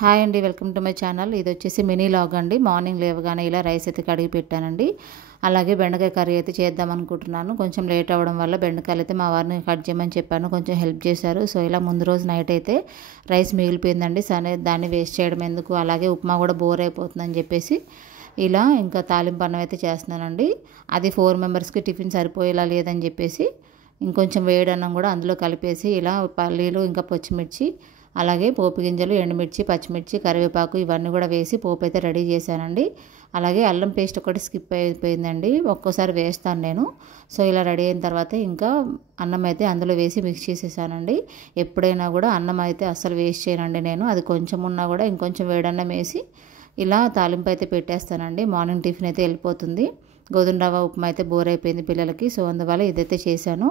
Hi అండి, welcome to my channel. ఇది వచ్చేసి మినీ లాగ్ అండి. మార్నింగ్ లేవగానే ఇలా రైస్ అయితే కడిగి పెట్టానండి. అలాగే బెండకాయ కర్రీ అయితే చేద్దాం అనుకుంటున్నాను. కొంచెం లేట్ అవ్వడం వల్ల బెండకాయలు అయితే మా వారిని కట్ చేయమని చెప్పాను, కొంచెం హెల్ప్ చేశారు. సో ఇలా ముందు రోజు నైట్ అయితే రైస్ మిగిలిపోయిందండి. సరే దాన్ని వేస్ట్ చేయడం ఎందుకు, అలాగే ఉప్మా కూడా బోర్ అయిపోతుందని చెప్పేసి ఇలా ఇంకా తాలింపు అన్నం అయితే చేస్తున్నానండి. అది 4 మెంబర్స్కి టిఫిన్ సరిపోయేలా లేదని చెప్పేసి ఇంకొంచెం వేడి అన్నం కూడా అందులో కలిపేసి ఇలా పల్లీలు ఇంకా పచ్చిమిర్చి అలాగే పోపు గింజలు, ఎండుమిర్చి, పచ్చిమిర్చి, కరివేపాకు ఇవన్నీ కూడా వేసి పోపు అయితే రెడీ చేశానండి. అలాగే అల్లం పేస్ట్ ఒకటి స్కిప్ అయిపోయిందండి, ఒక్కోసారి వేస్తాను నేను. సో ఇలా రెడీ అయిన తర్వాత ఇంకా అన్నం అయితే అందులో వేసి మిక్స్ చేసేసానండి. ఎప్పుడైనా కూడా అన్నం అయితే అస్సలు వేస్ట్ చేయనండి నేను. అది కొంచెం ఉన్నా కూడా ఇంకొంచెం వేడన్నం వేసి ఇలా తాలింపు అయితే పెట్టేస్తానండి. మార్నింగ్ టిఫిన్ అయితే వెళ్ళిపోతుంది. గోధుమ రవ్వ ఉప్మా అయితే బోర్ అయిపోయింది పిల్లలకి. సో అందువల్ల ఇదైతే చేశాను.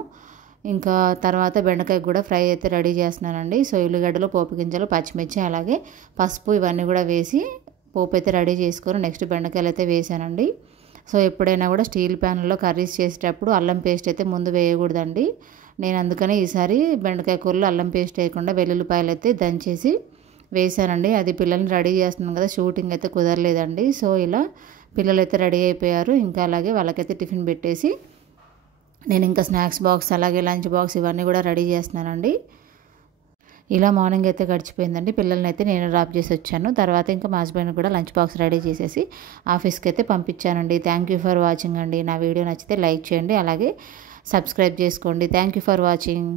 ఇంకా తర్వాత బెండకాయ కూడా ఫ్రై అయితే రెడీ చేస్తున్నానండి. సో ఉల్లిగడ్డలు, పోపు గింజలు, పచ్చిమిర్చి అలాగే పసుపు ఇవన్నీ కూడా వేసి పోపు అయితే రెడీ చేసుకొని నెక్స్ట్ బెండకాయలు అయితే వేసానండి. సో ఎప్పుడైనా కూడా స్టీల్ ప్యాన్లో కర్రీస్ చేసేటప్పుడు అల్లం పేస్ట్ అయితే ముందు వేయకూడదండి. నేను అందుకని ఈసారి బెండకాయ కూరలో అల్లం పేస్ట్ వేయకుండా వెల్లుల్లిపాయలు అయితే దంచేసి వేసానండి. అది పిల్లల్ని రెడీ చేస్తున్నాం కదా, షూటింగ్ అయితే కుదరలేదండి. సో ఇలా పిల్లలు అయితే రెడీ అయిపోయారు. ఇంకా అలాగే వాళ్ళకైతే టిఫిన్ పెట్టేసి నేను ఇంకా స్నాక్స్ బాక్స్ అలాగే లంచ్ బాక్స్ ఇవన్నీ కూడా రెడీ చేస్తున్నానండి. ఇలా మార్నింగ్ అయితే గడిచిపోయిందండి. పిల్లల్ని అయితే నేను డ్రాప్ చేసి వచ్చాను. తర్వాత ఇంకా మా హస్బెండ్ కూడా లంచ్ బాక్స్ రెడీ చేసేసి ఆఫీస్కి అయితే పంపించానండి. థ్యాంక్ యూ ఫర్ వాచింగ్ అండి. నా వీడియో నచ్చితే లైక్ చేయండి, అలాగే సబ్స్క్రైబ్ చేసుకోండి. Thank you for watching.